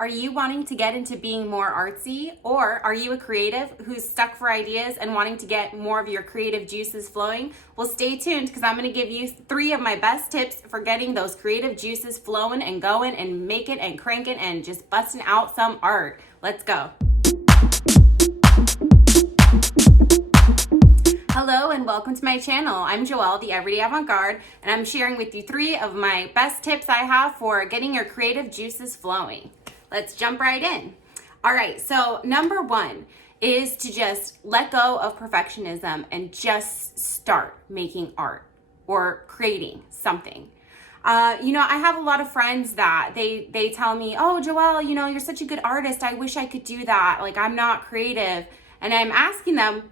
Are you wanting to get into being more artsy, or are you a creative who's stuck for ideas and wanting to get more of your creative juices flowing? Well, stay tuned because I'm going to give you 3 of my best tips for getting those creative juices flowing and going and making and cranking and just busting out some art. Let's go. Hello and welcome to my channel. I'm Joelle, the Everyday Avant-Garde, and I'm sharing with you 3 of my best tips I have for getting your creative juices flowing. Let's jump right in. All right, so number 1 is to just let go of perfectionism and just start making art or creating something. I have a lot of friends that they tell me, oh, Joelle, you're such a good artist. I wish I could do that. Like, I'm not creative. And I'm asking them,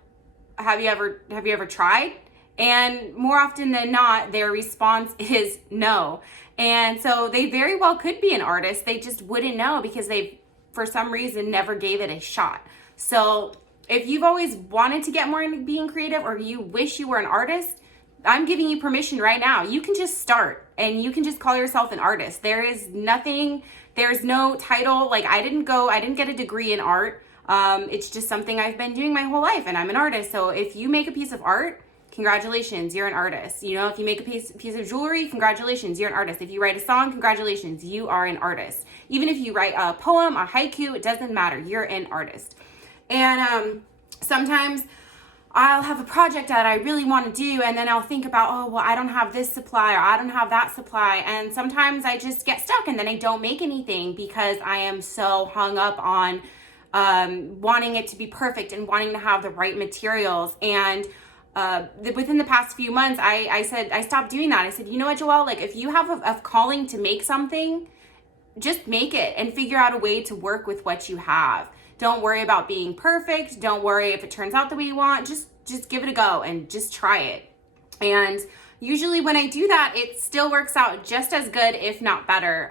have you ever tried? And more often than not, their response is no. And so they very well could be an artist. They just wouldn't know because they, for some reason, never gave it a shot. So if you've always wanted to get more into being creative, or you wish you were an artist, I'm giving you permission right now. You can just start and you can just call yourself an artist. There's no title. Like, I didn't get a degree in art. It's just something I've been doing my whole life, and I'm an artist. So if you make a piece of art, congratulations, you're an artist. If you make a piece of jewelry, congratulations, you're an artist. If you write a song, congratulations, you are an artist. Even if you write a poem, a haiku, it doesn't matter, you're an artist. And sometimes I'll have a project that I really want to do, and then I'll think about, oh, well, I don't have this supply, or I don't have that supply. And sometimes I just get stuck, and then I don't make anything because I am so hung up on wanting it to be perfect and wanting to have the right materials. And within the past few months, I said, I stopped doing that. I said, you know what, Joelle, like, if you have a calling to make something, just make it and figure out a way to work with what you have. Don't worry about being perfect. Don't worry if it turns out the way you want. Just give it a go and just try it. And usually when I do that, it still works out just as good, if not better,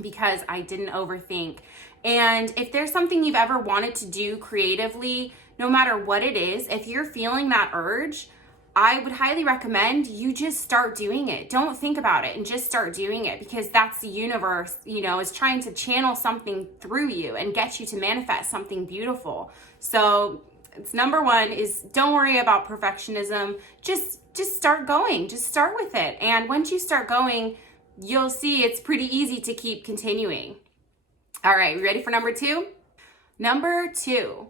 because I didn't overthink. And if there's something you've ever wanted to do creatively, no matter what it is, if you're feeling that urge, I would highly recommend you just start doing it. Don't think about it and just start doing it, because that's the universe, is trying to channel something through you and get you to manifest something beautiful. So it's number 1 is don't worry about perfectionism. Just start going. Just start with it. And once you start going, you'll see it's pretty easy to keep continuing. All right, ready for number 2? Number 2.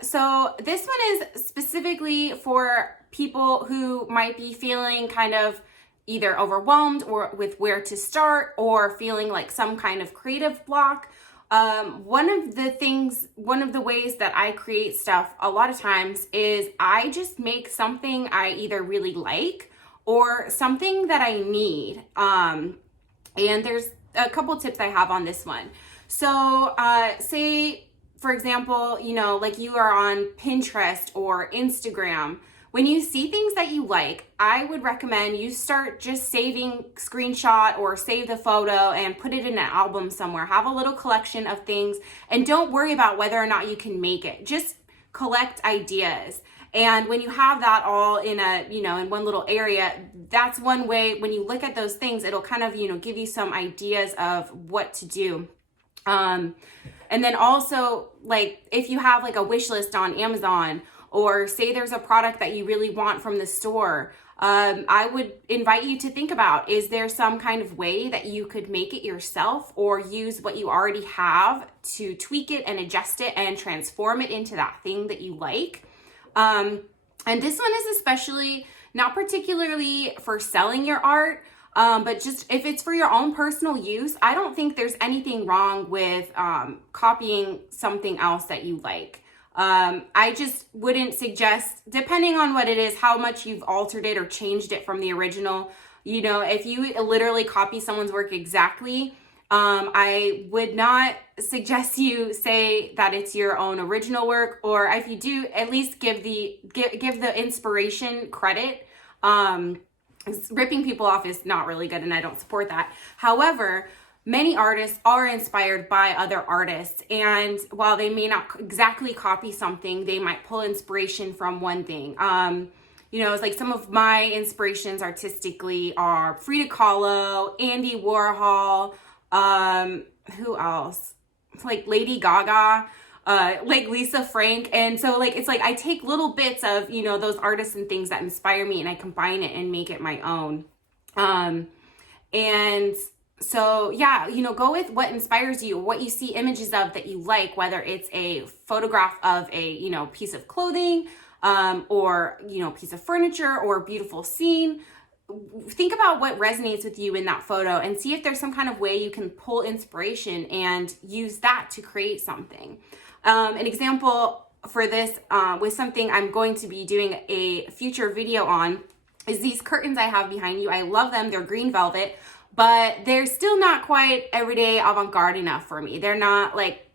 So this one is specifically for people who might be feeling kind of either overwhelmed or with where to start, or feeling like some kind of creative block. One of the ways that I create stuff a lot of times is I just make something I either really like or something that I need. And there's a couple tips I have on this one. So say, for example, like you are on Pinterest or Instagram. When you see things that you like, I would recommend you start just saving screenshot or save the photo and put it in an album somewhere. Have a little collection of things, and don't worry about whether or not you can make it. Just collect ideas. And when you have that all in in one little area, that's one way. When you look at those things, it'll kind of, give you some ideas of what to do. And then also, like, if you have like a wish list on Amazon, or say there's a product that you really want from the store, I would invite you to think about, is there some kind of way that you could make it yourself, or use what you already have to tweak it and adjust it and transform it into that thing that you like? And this one is especially not particularly for selling your art, but just if it's for your own personal use. I don't think there's anything wrong with copying something else that you like. I just wouldn't suggest, depending on what it is, how much you've altered it or changed it from the original. If you literally copy someone's work exactly, I would not suggest you say that it's your own original work, or if you do, at least give the inspiration credit. Ripping people off is not really good, and I don't support that. However, many artists are inspired by other artists, and while they may not exactly copy something, they might pull inspiration from one thing. It's like some of my inspirations artistically are Frida Kahlo, Andy Warhol, Who else? Like Lady Gaga, like Lisa Frank. And so like, it's like I take little bits of, you know, those artists and things that inspire me and I combine it and make it my own. And so, yeah, you know, go with what inspires you, what you see images of that you like, whether it's a photograph of a, you know, piece of clothing, or, you know, piece of furniture or a beautiful scene. Think about what resonates with you in that photo and see if there's some kind of way you can pull inspiration and use that to create something. An example for this, with something I'm going to be doing a future video on, is these curtains I have behind you. I love them. They're green velvet, but they're still not quite everyday avant-garde enough for me. They're not like,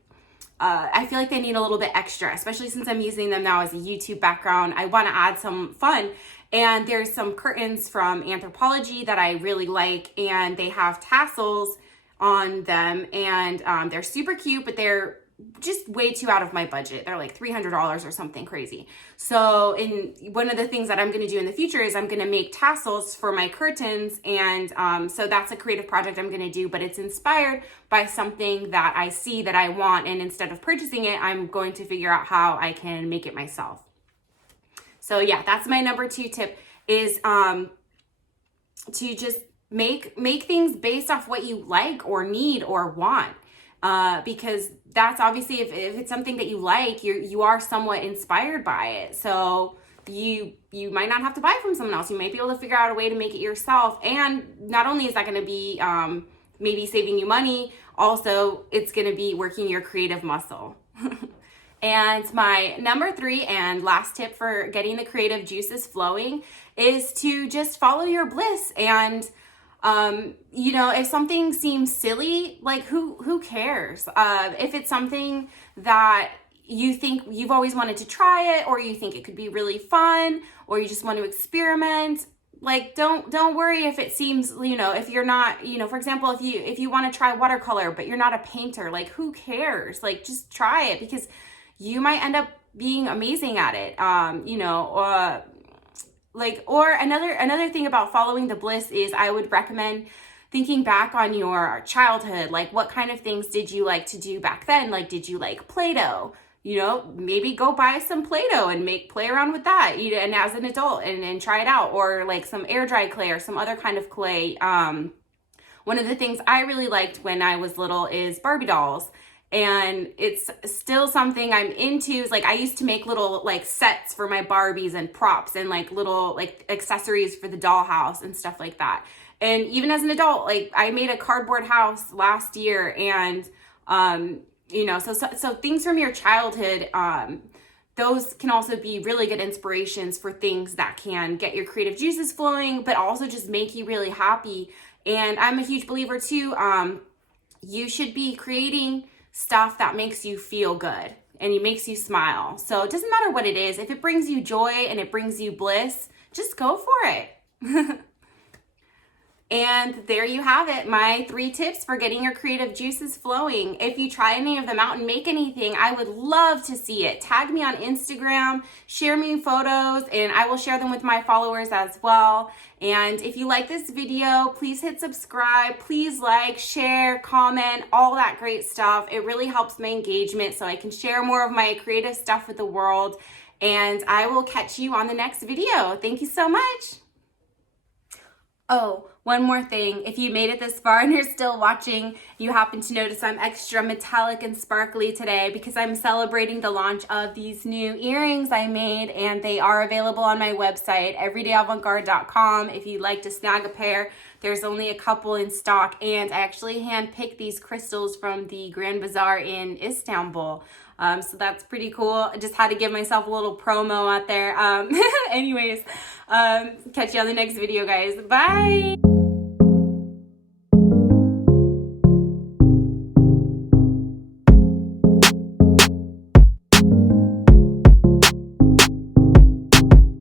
I feel like they need a little bit extra, especially since I'm using them now as a YouTube background. I want to add some fun. And there's some curtains from Anthropologie that I really like, and they have tassels on them, and they're super cute, but they're just way too out of my budget. They're like $300 or something crazy. So one of the things that I'm going to do in the future is I'm going to make tassels for my curtains. And so that's a creative project I'm going to do, but it's inspired by something that I see that I want. And instead of purchasing it, I'm going to figure out how I can make it myself. So yeah, that's my number 2 tip, is to just make things based off what you like or need or want. Because that's obviously, if it's something that you like, you are somewhat inspired by it. So you might not have to buy from someone else. You might be able to figure out a way to make it yourself. And not only is that going to be maybe saving you money, also it's going to be working your creative muscle. And my number 3 and last tip for getting the creative juices flowing is to just follow your bliss. And you know, if something seems silly, like who cares? If it's something that you think you've always wanted to try it, or you think it could be really fun, or you just want to experiment, like don't worry if it seems, you know, if you're not, you know, for example, if you want to try watercolor but you're not a painter, like who cares? Like just try it, because you might end up being amazing at it. You know, like, or another thing about following the bliss is I would recommend thinking back on your childhood. Like, what kind of things did you like to do back then? Like, did you like Play-Doh? You know, maybe go buy some Play-Doh and play around with that, you know, and as an adult and try it out, or like some air dry clay or some other kind of clay. One of the things I really liked when I was little is Barbie dolls. And it's still something I'm into. It's like I used to make little like sets for my Barbies and props and like little like accessories for the dollhouse and stuff like that. And even as an adult, like I made a cardboard house last year, and you know, so things from your childhood, those can also be really good inspirations for things that can get your creative juices flowing, but also just make you really happy. And I'm a huge believer too. You should be creating stuff that makes you feel good and it makes you smile. So it doesn't matter what it is. If it brings you joy and it brings you bliss, just go for it. And there you have it, my 3 tips for getting your creative juices flowing. If you try any of them out and make anything, I would love to see it. Tag me on Instagram, share me photos, and I will share them with my followers as well. And if you like this video, please hit subscribe, please like, share, comment, all that great stuff. It really helps my engagement so I can share more of my creative stuff with the world. And I will catch you on the next video. Thank you so much. Oh, one more thing. If you made it this far and you're still watching, you happen to notice I'm extra metallic and sparkly today because I'm celebrating the launch of these new earrings I made, and they are available on my website, everydayavantgarde.com. If you'd like to snag a pair, there's only a couple in stock, and I actually handpicked these crystals from the Grand Bazaar in Istanbul. So that's pretty cool. I just had to give myself a little promo out there. Anyways, catch you on the next video, guys. Bye.